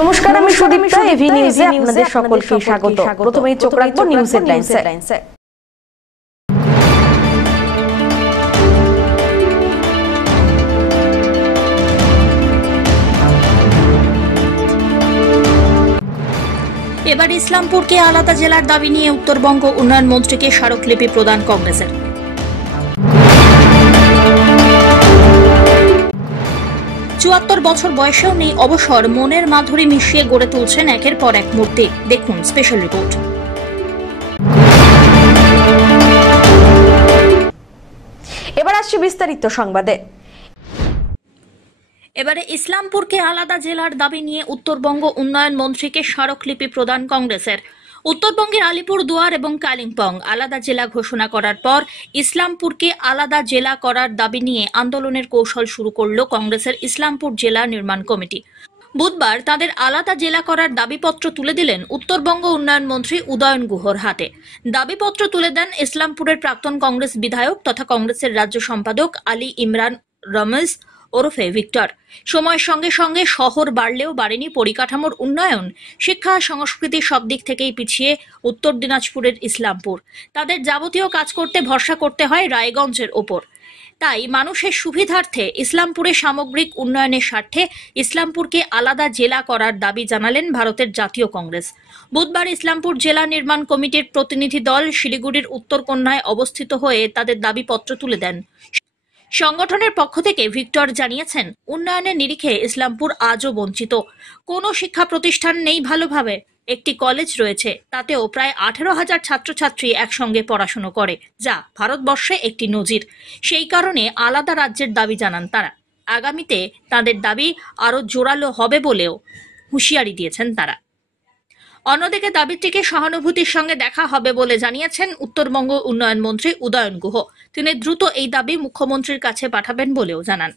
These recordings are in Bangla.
নমস্কার, আমি সুদীপ্তা। এভি নিউজে আপনাদের সকলকে স্বাগত। প্রথমেই চোখ রাখবো নিউজ হেডলাইনসে। এবার ইসলামপুরকে আলাদা জেলার দাবি নিয়ে উত্তরবঙ্গ উন্নয়ন মন্ত্রীকে স্মারকলিপি প্রদান কংগ্রেসের। ৭৪ বছর বয়সেও নেই অবসর, মনের মাধুরী মিশিয়ে গড়ে তুলছেন একের পর এক মূর্তি। দেখুন স্পেশাল রিপোর্ট। এবার আসছে বিস্তারিত সংবাদে। এবারে ইসলামপুরকে আলাদা জেলার দাবি নিয়ে উত্তরবঙ্গ উন্নয়ন মন্ত্রীকে স্মারকলিপি প্রদান কংগ্রেসের। উত্তরবঙ্গের আলিপুরদুয়ার এবং কালিম্পং আলাদা জেলা ঘোষণা করার পর ইসলামপুরকে আলাদা জেলা করার দাবি নিয়ে আন্দোলনের কৌশল শুরু করল কংগ্রেসের ইসলামপুর জেলা নির্মাণ কমিটি। বুধবার তাদের আলাদা জেলা করার দাবিপত্র তুলে দিলেন উত্তরবঙ্গ উন্নয়ন মন্ত্রী উদয়ন গুহর হাতে। দাবিপত্র তুলে দেন ইসলামপুরের প্রাক্তন কংগ্রেস বিধায়ক তথা কংগ্রেসের রাজ্য সম্পাদক আলী ইমরান রমেজ ওরফে ভিক্টর। সময়ের সঙ্গে সঙ্গে শহর বাড়লেও বাড়েনি পরিকাঠামোর উন্নয়ন, শিক্ষা সংস্কৃতি সব দিক থেকেই পিছিয়ে উত্তর দিনাজপুরের ইসলামপুর। তাদের যাবতীয় কাজ করতে ভরসা করতে হয় রায়গঞ্জের ওপর। তাই মানুষের সুবিধার্থে ইসলামপুরের সামগ্রিক উন্নয়নের স্বার্থে ইসলামপুরকে আলাদা জেলা করার দাবি জানালেন ভারতের জাতীয় কংগ্রেস। বুধবার ইসলামপুর জেলা নির্মাণ কমিটির প্রতিনিধি দল শিলিগুড়ির উত্তরকন্যায় অবস্থিত হয়ে তাদের দাবিপত্র তুলে দেন। সংগঠনের পক্ষ থেকে ভিক্টর জানিয়েছেন, উন্নয়নের নিরিখে ইসলামপুর আজও বঞ্চিত। কোনো শিক্ষা প্রতিষ্ঠান নেই ভালোভাবে। একটি কলেজ রয়েছে, তাতেও প্রায় 18,000 ছাত্রছাত্রী একসঙ্গে পড়াশুনো করে, যা ভারতবর্ষে একটি নজির। সেই কারণে আলাদা রাজ্যের দাবি জানান তারা। আগামীতে তাদের দাবি আরও জোরালো হবে বলেও হুঁশিয়ারি দিয়েছেন তারা। অন্যদিকে দাবিটিকে সহানুভূতির সঙ্গে দেখা হবে বলে জানিয়েছেন উত্তরবঙ্গ উন্নয়ন মন্ত্রী উদয়ন গুহ। তিনি দ্রুত এই দাবি মুখ্যমন্ত্রীর কাছে পাঠাবেন বলেও জানান।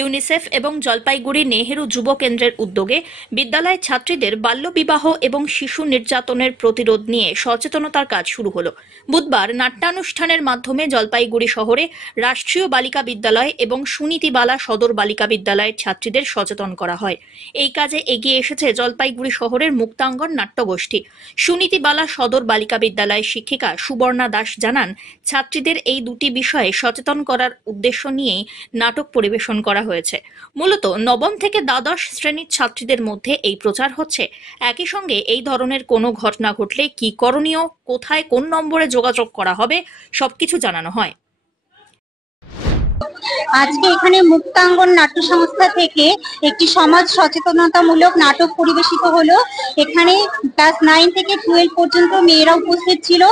ইউনিসেফ এবং জলপাইগুড়ি নেহেরু যুব কেন্দ্রের উদ্যোগে বিদ্যালয়ের ছাত্রীদের বাল্যবিবাহ এবং শিশু নির্যাতনের প্রতিরোধ নিয়ে সচেতনতার কাজ শুরু হলো। বুধবার নাট্যানুষ্ঠানের মাধ্যমে জলপাইগুড়ি শহরে রাষ্ট্রীয় বালিকা বিদ্যালয় এবং সুনীতিবালা সদর বালিকা বিদ্যালয়ের ছাত্রীদের সচেতন করা হয়। এই কাজে এগিয়ে এসেছে জলপাইগুড়ি শহরের মুক্তাঙ্গন নাট্যগোষ্ঠী। সুনীতিবালা সদর বালিকা বিদ্যালয়ের শিক্ষিকা সুবর্ণা দাস জানান, ছাত্রীদের এই দুটি বিষয়ে সচেতন করার উদ্দেশ্য নিয়েই নাটক পরিবেশন করা হয়েছে। মূলত নবম থেকে দ্বাদশ শ্রেণীর ছাত্রীদের মধ্যে এই প্রচার হচ্ছে। একই সঙ্গে এই ধরনের কোনো ঘটনা ঘটলে কি করণীয়, কোথায় কোন নম্বরে যোগাযোগ করা হবে, সবকিছু জানানো হয়। আজকে এখানে মুক্তাঙ্গন নাট্য সংস্থা থেকে একটি সমাজ সচেতনতামূলক নাটক পরিবেশিত হলো। এখানে ক্লাস 9 থেকে 12 পর্যন্ত মেয়েরা উপস্থিত ছিল।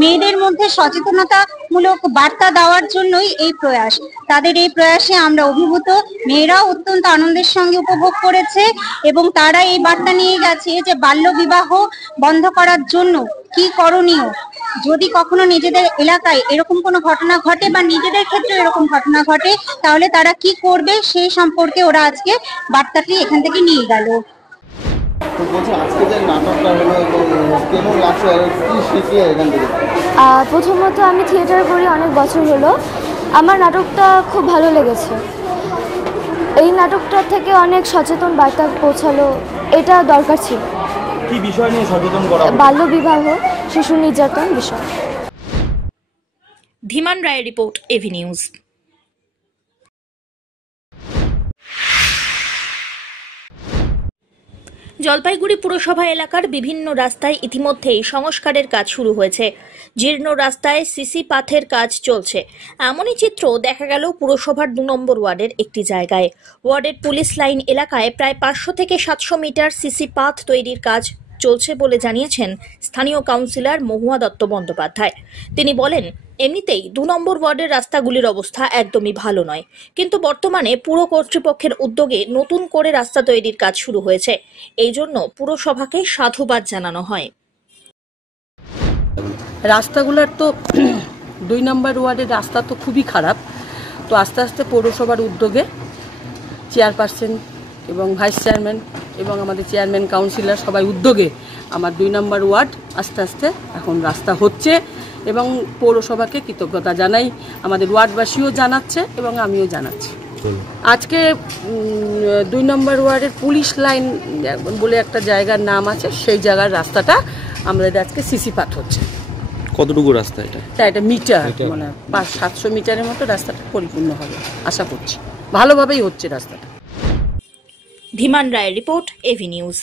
মেয়েদের মধ্যে সচেতনতামূলক বার্তা দেওয়ার জন্যই এই প্রয়াস। তাদের এই প্রয়াসে আমরা অভিভূত। মেয়েরাও অত্যন্ত আনন্দের সঙ্গে উপভোগ করেছে এবং তারা এই বার্তা নিয়ে গেছে যে বাল্য বিবাহ বন্ধ করার জন্য কি করণীয়, যদি কখনো নিজেদের এলাকায় এরকম কোনো ঘটনা ঘটে বা নিজেদের ক্ষেত্রে এরকম ঘটনা ঘটে, তাহলে তারা কি করবে সেই সম্পর্কে ওরা আজকে বার্তাটি এখান থেকে নিয়ে গেল। প্রথমত আমি থিয়েটার করি অনেক বছর হলো। আমার নাটকটা খুব ভালো লেগেছে। এই নাটকটা থেকে অনেক সচেতন বার্তা পৌঁছালো, এটা দরকার ছিল। কি বিষয় নিয়ে সচেতন করা? বাল্য বিবাহ, শিশু নির্যাতন বিষয়। ধীমান রায়ের রিপোর্ট, এভি নিউজ। জলপাইগুড়ি পুরসভা এলাকার বিভিন্ন রাস্তায় ইতিমধ্যেই সংস্কারের কাজ শুরু হয়েছে। জীর্ণ রাস্তায় সিসি পাথের কাজ চলছে। এমনই চিত্র দেখা গেল পুরসভার 2 নম্বর ওয়ার্ডের একটি জায়গায়। ওয়ার্ডের পুলিশ লাইন এলাকায় প্রায় 500 থেকে 700 মিটার সিসি পাথ তৈরির কাজ চলছে বলে জানিয়েছেন স্থানীয় কাউন্সিলর মহুয়া দত্ত বন্দ্যোপাধ্যায়। তিনি বলেন, এমনিতেই 2 নম্বর ওয়ার্ডের রাস্তাগুলির অবস্থা একদমই ভালো নয়, কিন্তু বর্তমানে পুর কর্তৃপক্ষের উদ্যোগে নতুন করে রাস্তা তৈরির কাজ শুরু হয়েছে। এই জন্য পুরসভাকে সাধুবাদ জানানো হয়। রাস্তাগুলোর তো 2 নম্বর ওয়ার্ডের রাস্তা তো খুবই খারাপ। তো আস্তে আস্তে পৌরসভার উদ্যোগে চেয়ারপারসন এবং ভাইস চেয়ারম্যান এবং আমাদের চেয়ারম্যান কাউন্সিলর সবাই উদ্যোগে আমার 2 নম্বর ওয়ার্ড আস্তে আস্তে এখন রাস্তা হচ্ছে এবং পৌরসভাকে কৃতজ্ঞতা জানাই, আমাদের ওয়ার্ডবাসীও জানাচ্ছে এবং আমিও জানাচ্ছি। আজকে 2 নম্বর ওয়ার্ডের পুলিশ লাইন বলে একটা জায়গার নাম আছে, সেই জায়গার রাস্তাটা আমাদের আজকে সিসি পাথ হচ্ছে। কতটুকু রাস্তা এটা? এটা মিটার, মানে 500-700 মিটারের মতো রাস্তাটা পরিপূর্ণ হবে আশা করছি, ভালোভাবেই হচ্ছে রাস্তাটা। ধীমান রায়ের রিপোর্ট, এভি নিউজ।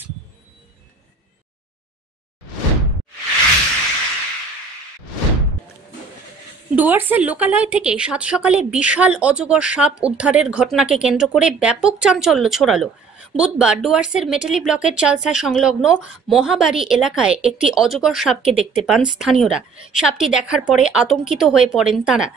ডুয়ার্সের লোকালয় থেকে সাত সকালে বিশাল অজগর সাপ উদ্ধারের ঘটনাকে কেন্দ্র করে ব্যাপক চাঞ্চল্য ছড়ালো। বুধবার ডুয়ার্সের মেটালি ব্লকের চালসা সংলগ্ন মহাবাড়ি এলাকায় একটি অজগর সাপকে দেখতে পান স্থানীয়রা। সাপটি দেখার পরে আতঙ্কিত হয়ে পড়েন তারা।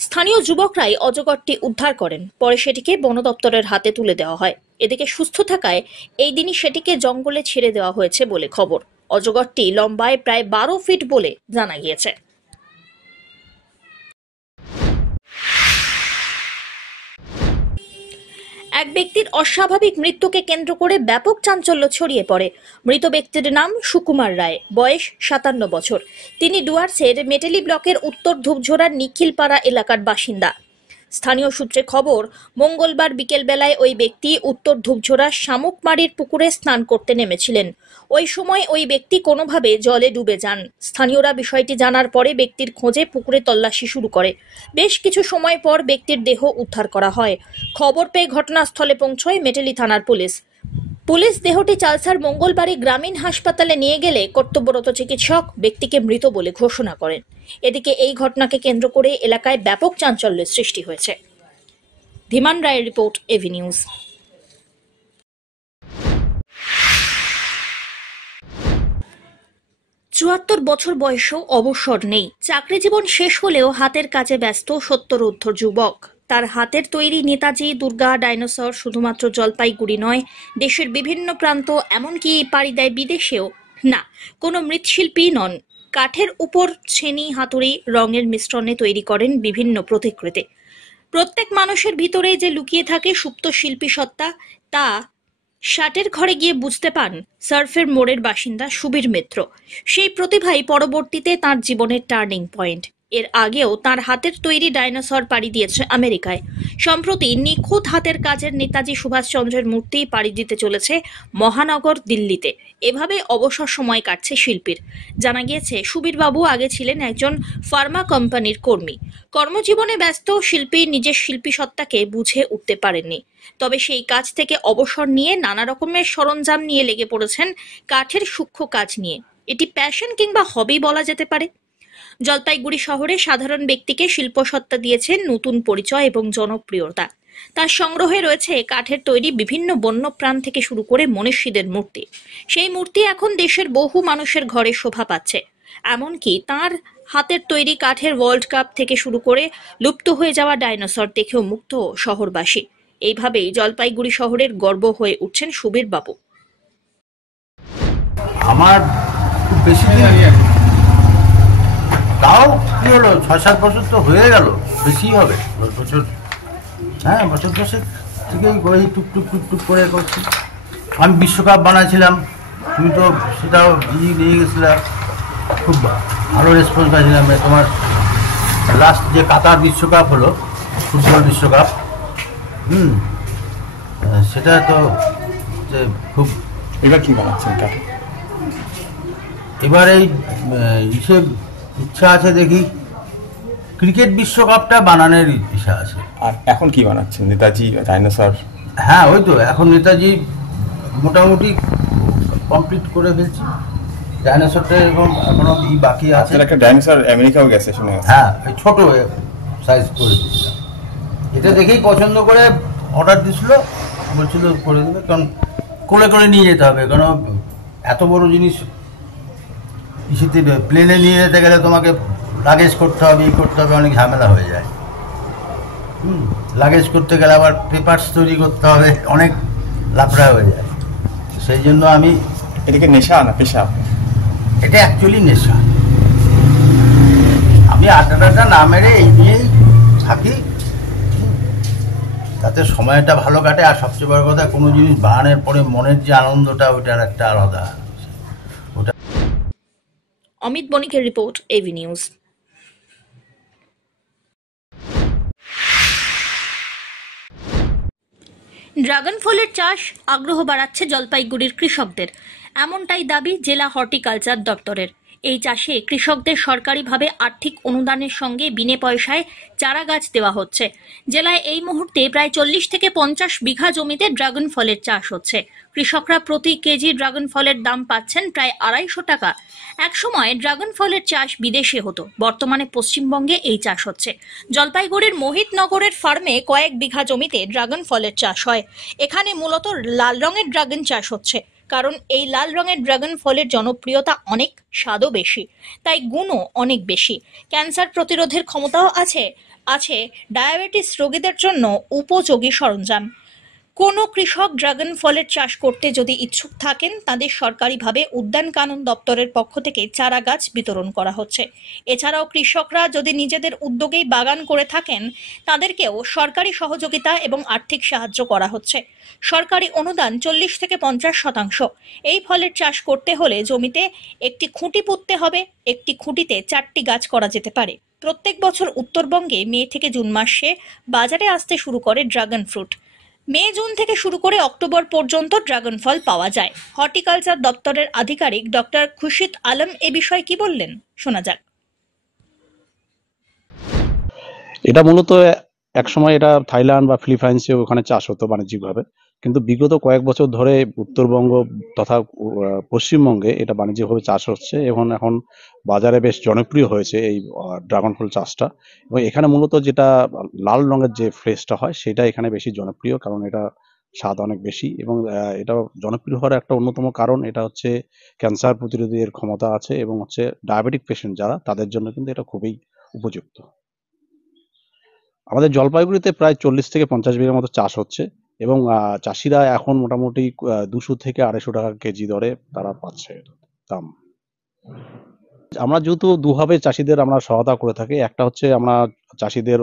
স্থানীয় যুবকরাই অজগরটি উদ্ধার করেন, পরে সেটিকে বন দপ্তরের হাতে তুলে দেওয়া হয়। এদিকে সুস্থ থাকায় এই দিনই সেটিকে জঙ্গলে ছেড়ে দেওয়া হয়েছে বলে খবর। অজগরটি লম্বায় প্রায় 12 ফিট বলে জানা গিয়েছে। এক ব্যক্তির অস্বাভাবিক মৃত্যুকে কেন্দ্র করে ব্যাপক চাঞ্চল্য ছড়িয়ে পড়ে। মৃত ব্যক্তির নাম সুকুমার রায়, বয়স 57 বছর। তিনি ডুয়ার্সের মেটেলি ব্লকের উত্তর ধূপঝোড়ার নিখিলপাড়া এলাকার বাসিন্দা। স্থানীয় সূত্রে খবর, মঙ্গলবার বিকেলবেলায় ওই ব্যক্তি উত্তর ধূপঝোড়ার শামুকমারির পুকুরে স্নান করতে নেমেছিলেন। ওই সময় ওই ব্যক্তি কোনোভাবে জলে ডুবে যান। স্থানীয়রা বিষয়টি জানার পরে ব্যক্তির খোঁজে পুকুরে তল্লাশি শুরু করে। বেশ কিছু সময় পর ব্যক্তির দেহ উদ্ধার করা হয়। খবর পেয়ে ঘটনাস্থলে পৌঁছয় মেটেলি থানার পুলিশ। পুলিশ দেহটি চালসার মঙ্গলবাড়ি গ্রামীণ হাসপাতালে নিয়ে গেলে কর্তব্যরত চিকিৎসক ব্যক্তিকে মৃত বলে ঘোষণা করেন। এদিকে এই ঘটনাকে কেন্দ্র করে এলাকায় ব্যাপক চাঞ্চল্যের সৃষ্টি হয়েছে। ধীমান রায়ের রিপোর্ট, এভি নিউজ। ৭৪ বছর বয়সেও অবসর নেই। চাকরি জীবন শেষ হলেও হাতের কাজে ব্যস্ত ৭০ যুবক। তার হাতের তৈরি নেতাজি, দুর্গা, ডাইনোসর শুধুমাত্র জলপাইগুড়ি নয়, দেশের বিভিন্ন প্রান্ত, এমনকি পাড়ি দেয় বিদেশেও। না, কোনো মৃৎশিল্পী নন। কাঠের উপর ছেনি, হাতুড়ি, রঙের মিশ্রণে তৈরি করেন বিভিন্ন প্রতিকৃতি। প্রত্যেক মানুষের ভিতরে যে লুকিয়ে থাকে সুপ্ত শিল্পী সত্তা, তা শার্টের ঘরে গিয়ে বুঝতে পান সার্ফের মোড়ের বাসিন্দা সুবীর মিত্র। সেই প্রতিভাই পরবর্তীতে তার জীবনের টার্নিং পয়েন্ট। এর আগেও তার হাতের তৈরি ডাইনোসর পাড়ি দিয়েছে আমেরিকায়। সম্প্রতি নিখুঁত হাতের কাজের নেতাজি সুভাষচন্দ্রের মূর্তি পাড়ি দিতে চলেছে মহানগর দিল্লিতে। এভাবে অবসর সময় কাটছে শিল্পীর। জানা গিয়েছে, সুবীরবাবু আগে ছিলেন একজন ফার্মা কোম্পানির কর্মী। কর্মজীবনে ব্যস্ত শিল্পী নিজের শিল্পী সত্তাকে বুঝে উঠতে পারেননি। তবে সেই কাজ থেকে অবসর নিয়ে নানা রকমের সরঞ্জাম নিয়ে লেগে পড়েছেন কাঠের সূক্ষ্ম কাজ নিয়ে। এটি প্যাশন কিংবা হবি বলা যেতে পারে। জলপাইগুড়ি শহরে সাধারণ ব্যক্তিকে শিল্পসত্তা দিয়েছেন নতুন পরিচয় এবং জনপ্রিয়তা। তার সংগ্রহে রয়েছে কাঠের তৈরি বিভিন্ন বন্যপ্রাণ থেকে শুরু করে মনীষীদের মূর্তি। সেই মূর্তি এখন দেশের বহু মানুষের ঘরে শোভা পাচ্ছে। এমনকি তার হাতের তৈরি কাঠের ওয়ার্ল্ড কাপ থেকে শুরু করে লুপ্ত হয়ে যাওয়া ডাইনোসর দেখেও মুগ্ধ শহরবাসী। এইভাবেই জলপাইগুড়ি শহরের গর্ব হয়ে উঠছেন সুবীর বাবু। আমার খুব বেশি দিন, তাও কি হলো, ৬-৭ বছর তো হয়ে গেল, বেশি হবে ১০ বছর। হ্যাঁ, বছর 10 থেকেই ওই টুকটুক করে করছি। আমি বিশ্বকাপ বানাইছিলাম, তুমি তো সেটাও নিয়ে গেছিলাম, খুব ভালো রেসপন্স পাইছিলাম। তোমার লাস্ট যে কাতার বিশ্বকাপ হলো, ফুটবল বিশ্বকাপ, সেটা তো যে খুব। এবার কি বানাচ্ছেন কাঠে? এবার এই হিসেব ইচ্ছা আছে, দেখি ক্রিকেট বিশ্বকাপটা বানানোর ইচ্ছা আছে। আর এখন কি বানাচ্ছেন? নেতাজি, ডাইনোসর? হ্যাঁ, ওই তো এখন নেতাজি মোটামুটি কমপ্লিট করে ফেলছি। ডাইনোসরটা এরকম এখনো বাকি আছে। একটা ডাইনোসর আমেরিকাও গেছে শুনে। হ্যাঁ, এই ছোট সাইজ করে দিয়েছিলাম। এটা দেখেই পছন্দ করে অর্ডার দিছিল, বলছিল করে দেবে, কারণ করে নিয়ে যেতে হবে। কারণ এত বড় জিনিস ইস্যুতে প্লেনে নিয়ে যেতে গেলে তোমাকে লাগেজ করতে হবে, করতে হবে, অনেক ঝামেলা হয়ে যায়। লাগেজ করতে গেলে আবার পেপারস তৈরি করতে হবে, অনেক লাফড়া হয়ে যায়। সেই জন্য আমি, এটাকে নেশা না পেশা? এটা অ্যাকচুয়ালি নেশা। আমি আড্ডাটা না মেরে এই নিয়েই থাকি, তাতে সময়টা ভালো কাটে। আর সবচেয়ে বড় কথা, কোনো জিনিস বানানোর পরে মনের যে আনন্দটা, ওটার একটা আলাদা। অমিত বণিকের রিপোর্ট, এভি নিউজ। ড্রাগন ফলের চাষ আগ্রহ বাড়াচ্ছে জলপাইগুড়ির কৃষকদের, এমনটাই দাবি জেলা হর্টিকালচার দপ্তরের। এই চাষে কৃষকদের সরকারিভাবে আর্থিক অনুদানের সঙ্গে বিনে পয়সায় চারা গাছ দেওয়া হচ্ছে। জেলায় এই মুহূর্তে প্রায় 40 থেকে 50 বিঘা জমিতে ড্রাগন ফলের চাষ হচ্ছে। কৃষকরা প্রতি কেজি ড্রাগন ফলের দাম পাচ্ছেন প্রায় 250 টাকা। একসময় ড্রাগন ফলের চাষ বিদেশে হতো, বর্তমানে পশ্চিমবঙ্গে এই চাষ হচ্ছে। জলপাইগুড়ির মোহিতনগরের ফার্মে কয়েক বিঘা জমিতে ড্রাগন ফলের চাষ হয়। এখানে মূলত লাল রঙের ড্রাগন চাষ হচ্ছে, কারণ এই লাল রঙের ড্রাগন ফলের জনপ্রিয়তা অনেক, স্বাদও বেশি, তাই গুণও অনেক বেশি। ক্যান্সার প্রতিরোধের ক্ষমতাও আছে ডায়াবেটিস রোগীদের জন্য উপযোগী সরঞ্জাম। কোনো কৃষক ড্রাগন ফলের চাষ করতে যদি ইচ্ছুক থাকেন, তাদের সরকারিভাবে উদ্যান কানন দপ্তরের পক্ষ থেকে চারা গাছ বিতরণ করা হচ্ছে। এছাড়াও কৃষকরা যদি নিজেদের উদ্যোগেই বাগান করে থাকেন, তাদেরকেও সরকারি সহযোগিতা এবং আর্থিক সাহায্য করা হচ্ছে। সরকারি অনুদান 40 থেকে 50%। এই ফলের চাষ করতে হলে জমিতে একটি খুঁটি পুঁততে হবে। একটি খুঁটিতে 4টি গাছ করা যেতে পারে। প্রত্যেক বছর উত্তরবঙ্গে মে থেকে জুন মাসে বাজারে আসতে শুরু করে ড্রাগন ফ্রুট। মে জুন থেকে শুরু করে অক্টোবর পর্যন্ত ড্রাগন ফল পাওয়া যায়। হর্টিকালচার দপ্তরের আধিকারিক ডক্টর খুরশিদ আলম এ বিষয়ে কি বললেন, শোনা যাক। এটা মূলত একসময় এটা থাইল্যান্ড বা ফিলিপাইন্সে ওখানে চাষ হতো বাণিজ্যিকভাবে, কিন্তু বিগত কয়েক বছর ধরে উত্তরবঙ্গ তথা পশ্চিমবঙ্গে এটা বাণিজ্যিকভাবে চাষ হচ্ছে এবং এখন বাজারে বেশ জনপ্রিয় হয়েছে এই ড্রাগন ফল চাষটা। এবং এখানে মূলত যেটা লাল রঙের যে ফ্লেসটা হয় সেটা এখানে বেশি জনপ্রিয়, কারণ এটা স্বাদ অনেক বেশি এবং এটা জনপ্রিয় হওয়ার একটা অন্যতম কারণ এটা হচ্ছে ক্যান্সার প্রতিরোধের ক্ষমতা আছে এবং হচ্ছে ডায়াবেটিক পেশেন্ট যারা, তাদের জন্য কিন্তু এটা খুবই উপযুক্ত। আমাদের জলপাইগুড়িতে প্রায় 40 থেকে 50 বিঘার মতো চাষ হচ্ছে এবং চাষিরা এখন মোটামুটি 200 থেকে 250 টাকা কেজি দরে তারা পাচ্ছে দাম। আমরা যেহেতু দুভাবে চাষিদের আমরা সহায়তা করে থাকি, একটা হচ্ছে আমরা চাষিদের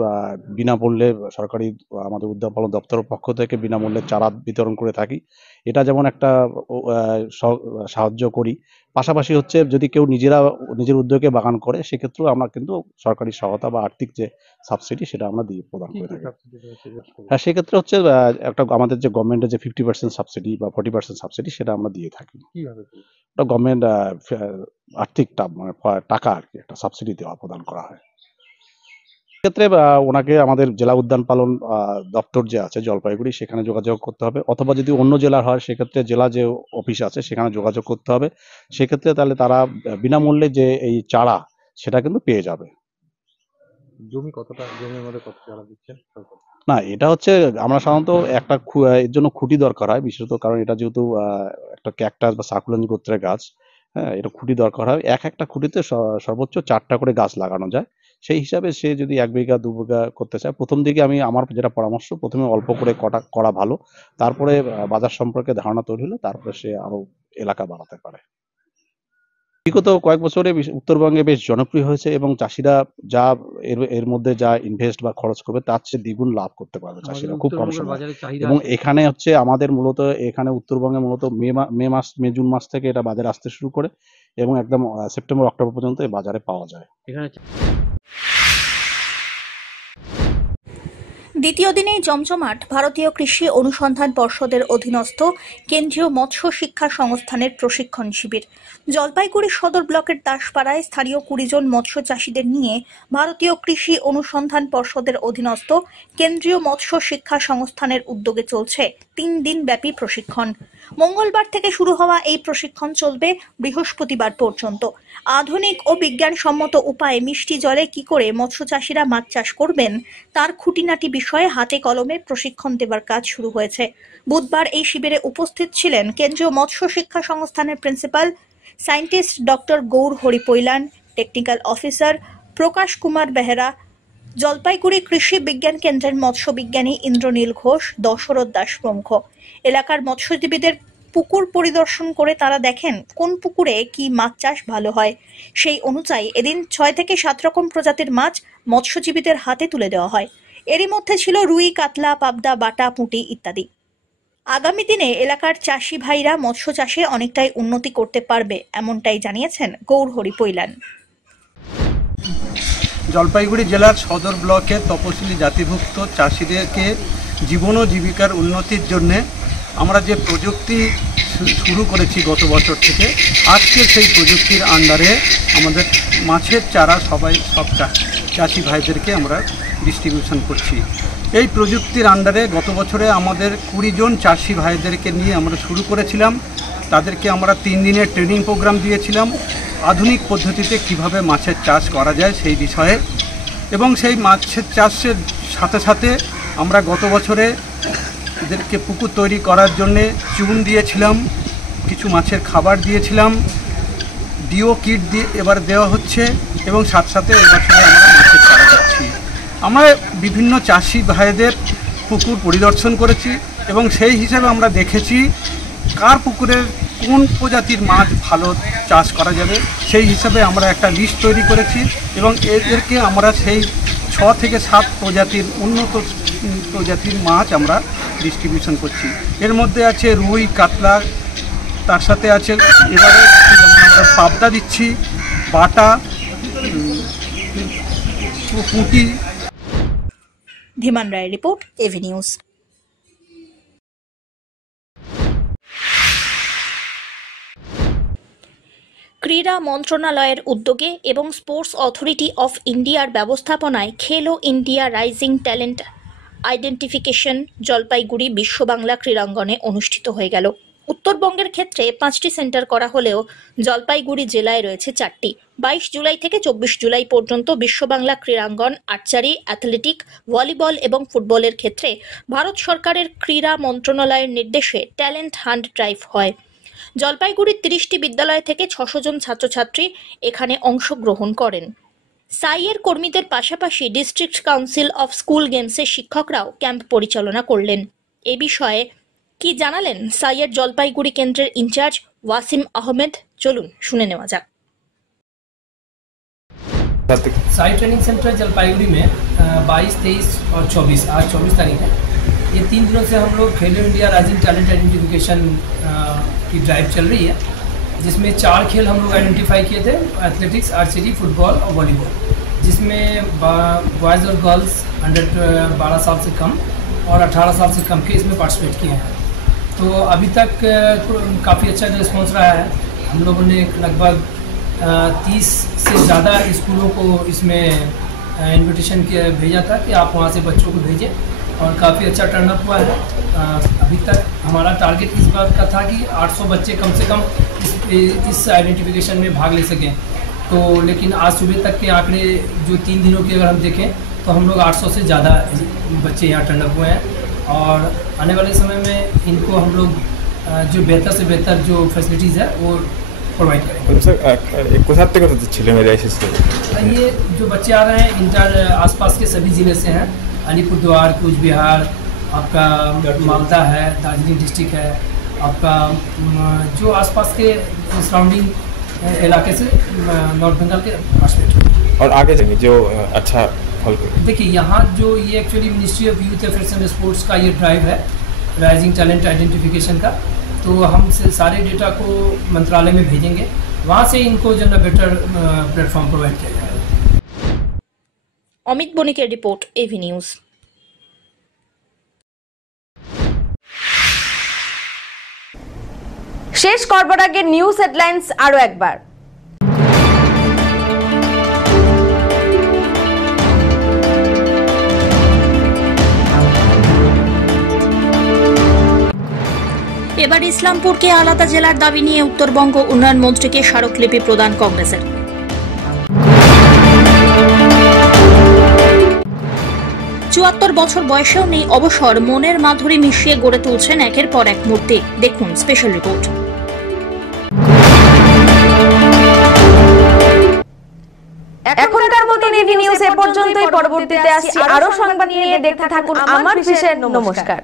বিনামূল্যে সরকারি আমাদের উদ্যান পালন দপ্তরের পক্ষ থেকে বিনামূল্যে চারা বিতরণ করে থাকি, এটা যেমন একটা সাহায্য করি। পাশাপাশি হচ্ছে যদি কেউ নিজের উদ্যোগে বাগান করে, সেক্ষেত্রেও আমরা কিন্তু সরকারি সহায়তা বা আর্থিক যে সাবসিডি সেটা আমরা দিয়ে প্রদান করে থাকি। হ্যাঁ, সেক্ষেত্রে হচ্ছে একটা আমাদের যে গভর্নমেন্টের যে 50% সাবসিডি বা 40% সাবসিডি সেটা আমরা দিয়ে থাকি। ওটা গভর্নমেন্ট আর্থিক মানে টাকা আর কি একটা সাবসিডি দেওয়া প্রদান করা হয়। ক্ষেত্রে ওনাকে আমাদের জেলা উদ্যান পালন দপ্তর যে আছে জলপাইগুড়ি সেখানে যোগাযোগ করতে হবে, অথবা যদি অন্য জেলার হয় সেক্ষেত্রে জেলা যে অফিস আছে সেখানে যোগাযোগ করতে হবে। সেক্ষেত্রে তাহলে তারা বিনামূল্যে যে এই চারা সেটা কিন্তু পেয়ে যাবে। জমির মধ্যে কত চারা দিচ্ছেন? না, এটা হচ্ছে আমরা সাধারণত একটা এর জন্য খুঁটি দরকার হয় বিশেষত, কারণ এটা যেহেতু একটা ক্যাকটাস বা সাকুলেন্ট গোত্রের গাছ। হ্যাঁ, এটা খুঁটি দরকার হয়। একটা খুঁটিতে সর্বোচ্চ 4টা করে গাছ লাগানো যায়। সেই হিসাবে সে যদি 1 বিঘা 2 বিঘা করতে চায়, প্রথম দিকে আমার যেটা পরামর্শ, প্রথমে অল্প করে করা ভালো, তারপরে বাজার সম্পর্কে ধারণা তৈরি হলে তারপরে সে আরো এলাকা বাড়াতে পারে। বিগত কয়েক বছরে উত্তরবঙ্গে বেশ জনপ্রিয় হয়েছে এবং চাষিরা যা এর মধ্যে যা ইনভেস্ট বা খরচ করবে তার চেয়ে দ্বিগুণ লাভ করতে পারবে চাষিরা খুব কম সময়ে। এবং এখানে হচ্ছে আমাদের মূলত এখানে উত্তরবঙ্গে মূলত মে জুন মাস থেকে এটা বাজারে আসতে শুরু করে এবং একদম সেপ্টেম্বর অক্টোবর পর্যন্ত এই বাজারে পাওয়া যায়। দ্বিতীয় দিনেই জমজমাট ভারতীয় কৃষি অনুসন্ধান পর্ষদের অধীনস্থ কেন্দ্রীয় মৎস্য শিক্ষা সংস্থানের প্রশিক্ষণ শিবির। জলপাইগুড়ি সদর ব্লকের দাসপাড়ায় স্থানীয় 20 জন মৎস্য চাষীদের নিয়ে ভারতীয় কৃষি অনুসন্ধান পর্ষদের অধীনস্থ কেন্দ্রীয় মৎস্য শিক্ষা সংস্থানের উদ্যোগে চলছে 3 দিন ব্যাপী প্রশিক্ষণ। মঙ্গলবার থেকে শুরু হওয়া এই প্রশিক্ষণ চলবে বৃহস্পতিবার পর্যন্ত। আধুনিক ও বিজ্ঞানসম্মত উপায়ে মিষ্টি জলে কি করে মৎস্য চাষীরা মাছ চাষ করবেন তার খুঁটিনাটি বিষয়ে হাতে কলমে প্রশিক্ষণ দেবার কাজ শুরু হয়েছে। বুধবার এই শিবিরে উপস্থিত ছিলেন কেন্দ্রীয় মৎস্য শিক্ষা সংস্থানের principal scientist doctor Gour Haripailan, technical officer Prakash Kumar Behera, Jalpaiguri কৃষি বিজ্ঞান কেন্দ্রের মৎস্য বিজ্ঞানী ইন্দ্রনীল ঘোষ, দশরথ দাস প্রমুখ। এলাকার মৎস্যজীবীদের পুকুর পরিদর্শন করে তারা দেখেন কোন পুকুরে কি মাছ চাষ ভালো হয়। সেই অনুযায়ী এদিন 6 থেকে 7 রকম প্রজাতির মাছ মৎস্যজীবীদের হাতে তুলে দেওয়া হয়। এরই মধ্যে ছিল রুই, কাতলা, পাবদা, বাটা, পুঁটি ইত্যাদি। আগামী দিনে এলাকার চাষি ভাইরা মৎস্য চাষে অনেকটাই উন্নতি করতে পারবে, এমনটাই জানিয়েছেন গৌর হরিপৈলান। জলপাইগুড়ি জেলার সদর ব্লকের তপশিলি জাতিভুক্ত চাষিদেরকে জীবন ও জীবিকার উন্নতির জন্যে আমরা যে প্রযুক্তি শুরু করেছি গত বছর থেকে, আজকের সেই প্রযুক্তির আন্ডারে আমাদের মাছের চারা সব চাষি ভাইদেরকে আমরা ডিস্ট্রিবিউশন করছি। এই প্রযুক্তির আন্ডারে গত বছরে আমাদের 20 জন চাষি ভাইদেরকে নিয়ে আমরা শুরু করেছিলাম। তাদেরকে আমরা 3 দিনের ট্রেনিং প্রোগ্রাম দিয়েছিলাম আধুনিক পদ্ধতিতে কিভাবে মাছের চাষ করা যায় সেই বিষয়ে, এবং সেই মাছের চাষের সাথে সাথে আমরা গত বছরে এদেরকে পুকুর তৈরি করার জন্যে চুন দিয়েছিলাম, কিছু মাছের খাবার দিয়েছিলাম, ডিও কিট দিয়ে এবার দেওয়া হচ্ছে, এবং সাথে সাথে এবছরে আমরা মাছের চারা দিচ্ছি। আমরা বিভিন্ন চাষি ভাইদের পুকুর পরিদর্শন করেছি এবং সেই হিসাবে আমরা দেখেছি কার পুকুরের কোন প্রজাতির মাছ ভালো চাষ করা যাবে, সেই হিসাবে আমরা একটা লিস্ট তৈরি করেছি এবং এদেরকে আমরা সেই 6 থেকে 7 প্রজাতির উন্নত প্রজাতির মাছ আমরা ডিস্ট্রিবিউশন করছি। এর মধ্যে আছে রুই, কাতলা, তার সাথে আছে এবারে আমরা পাবদা দিচ্ছি, বাটা, পুঁটি। ধীমান রায় রিপোর্ট, এভি নিউজ। ক্রীড়া মন্ত্রণালয়ের উদ্যোগে এবং স্পোর্টস অথরিটি অফ ইন্ডিয়ার ব্যবস্থাপনায় খেলো India rising talent identification Jalpaiguri বিশ্ব বাংলা ক্রীড়াঙ্গনে অনুষ্ঠিত হয়ে গেল। উত্তরবঙ্গের ক্ষেত্রে 5টি সেন্টার করা হলেও জলপাইগুড়ি জেলায় রয়েছে 4টি। 22 জুলাই থেকে 24 জুলাই পর্যন্ত বিশ্ব বাংলা ক্রীড়াঙ্গন আর্চারি, অ্যাথলেটিক, ভলিবল এবং ফুটবলের ক্ষেত্রে ভারত সরকারের ক্রীড়া মন্ত্রণালয়ের নির্দেশে ট্যালেন্ট হান্ট ড্রাইভ হয়। জলপাইগুড়ির 30টি বিদ্যালয় থেকে 600 জন ছাত্রছাত্রী এখানে অংশগ্রহণ করেন। সাইয়ের কর্মীদের পাশাপাশি ডিস্ট্রিক্ট কাউন্সিল অফ স্কুল গেমসের শিক্ষকরাও ক্যাম্প পরিচালনা করলেন। এ বিষয়ে কি জানালেন সাইয়ের জলপাইগুড়ি কেন্দ্রের ইনচার্জ ওয়াসিম আহমেদ, চলুন শুনে নেওয়া যাক। साई ट्रेनिंग सेंटर जलपाईगुड़ी में 22, 23 और 24, आज 24 तारीख है। ये 3 दिनों से हम लोग खेलो इंडिया राइजिंग टैलेंट आइडेंटिफिकेशन की ड्राइव चल रही है, जिसमें 4 खेल हम लोग आइडेंटिफाई किए थे, एथलेटिक्स, आर्चरी, फुटबॉल और वॉलीबॉल, जिसमें बॉयज़ और गर्ल्स अंडर 12 साल से कम और 18 साल से कम के इसमें पार्टिसिपेट किए हैं। तो अभी तक काफ़ी अच्छा रिस्पॉन्स रहा है। हम लोगों ने लगभग 30 से ज़्यादा स्कूलों को इसमें इनविटेशन भेजा था कि आप वहाँ से बच्चों को भेजें, और काफ़ी अच्छा टर्नअप हुआ है। अभी तक हमारा टारगेट इस बात का था कि 800 बच्चे कम से कम इस आइडेंटिफिकेशन में भाग ले सकें। तो लेकिन आज सुबह तक के आंकड़े जो 3 दिनों के अगर हम देखें तो हम लोग 800 से ज़्यादा बच्चे यहाँ टर्नअप हुए हैं, और आने वाले समय में इनको हम लोग जो बेहतर से बेहतर जो फैसिलिटीज़ है वो प्रोवाइड करेंगे। ये जो बच्चे आ रहे हैं इंटर आसपास के सभी ज़िले से हैं, अलीपुरद्वार, कूच बिहार, आपका मालदा है, दार्जिलिंग डिस्ट्रिक्ट है, आपका जो आसपास के सराउंडिंग इलाके से नॉर्थ बंगाल के पार्टिसिपेट। और आगे जो अच्छा फल देखिए, यहाँ जो ये actually ministry of youth affairs and sports का ये ड्राइव है राइजिंग टैलेंट आइडेंटिफिकेशन का, तो हम सारे डेटा को मंत्रालय में भेजेंगे, वहाँ से इनको जो है बेटर प्लेटफॉर्म प्रोवाइड किया जाएगा। अमित बणिकेर रिपोर्ट, एवी न्यूज। শেষ করবার আগে নিউজ হেডলাইন্স আরো একবার। এবার ইসলামপুরকে আলাদা জেলার দাবি নিয়ে উত্তরবঙ্গ উন্নয়ন মন্ত্রীকে স্মারকলিপি প্রদান কংগ্রেসের। ৭৪ বছর বয়সেও নেই অবসর, মনের মাধুরী মিশিয়ে গড়ে তুলছেন একের পর এক মূর্তি। দেখুন স্পেশাল রিপোর্ট। এখনকার মতো এভি নিউজ এ পর্যন্তই। পরবর্তীতে আসছি আরো সংবাদ নিয়ে। দেখতে থাকুন আমার বিশেষ। নমস্কার।